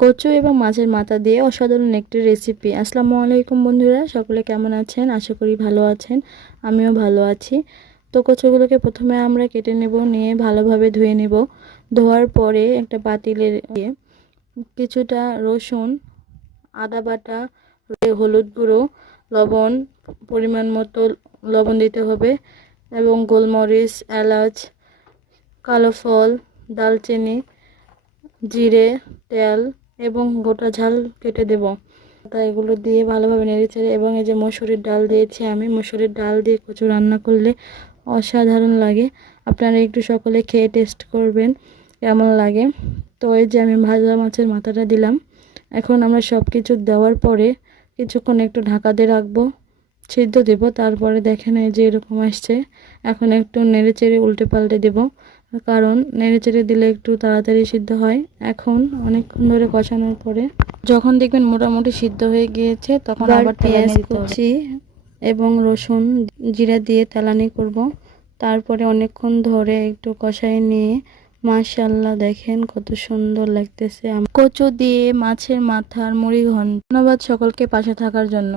কচু এবং মাছের মাথা দিয়ে অসাধারণ একটি রেসিপি। আসসালামু আলাইকুম বন্ধুরা, সকলে কেমন আছেন? আশা করি ভালো আছেন, আমিও ভালো আছি। তো কচুগুলোকে প্রথমে আমরা কেটে নেব, নিয়ে ভালোভাবে ধুয়ে নেব। ধোয়ার পরে একটা পাতিলে দিয়ে কিছুটা রসুন, আদা বাটা, হলুদ গুঁড়ো, লবণ, পরিমাণ মতো লবণ দিতে হবে, এবং গোলমরিচ, এলাচ, কালো ফল, দালচিনি, জিরে, তেল এবং গোটা ঝাল কেটে দেব। তাই এগুলো দিয়ে ভালোভাবে নেড়েচেড়ে, এবং এই যে মসুরির ডাল দিয়েছি আমি। মসুরির ডাল দিয়ে কচু রান্না করলে অসাধারণ লাগে। আপনারা একটু সকলে খেয়ে টেস্ট করবেন কেমন লাগে। তো এই যে আমি ভাজা মাছের মাথাটা দিলাম। এখন আমরা সব কিছু দেওয়ার পরে কিছুক্ষণ একটু ঢাকা দিয়ে রাখবো, সিদ্ধ দেব। তারপরে দেখেন এই যে এরকম আসছে। এখন একটু নেড়েচেড়ে উল্টে পাল্টে দেব, কারণ নেড়েচেড়ে দিলে একটু তাড়াতাড়ি সিদ্ধ হয়। এখন অনেকক্ষণ ধরে কষানোর পরে যখন দেখবেন মোটামুটি সিদ্ধ হয়ে গিয়েছে, তখন আবার পেঁয়াজ কুচি এবং রসুন জিরা দিয়ে তেলানি করব। তারপরে অনেকক্ষণ ধরে একটু কষাই নিয়ে, মাশাআল্লাহ দেখেন কত সুন্দর লাগতেছে কচু দিয়ে মাছের মাথার মুড়ি ঘন্ট। ধন্যবাদ সকলকে পাশে থাকার জন্য।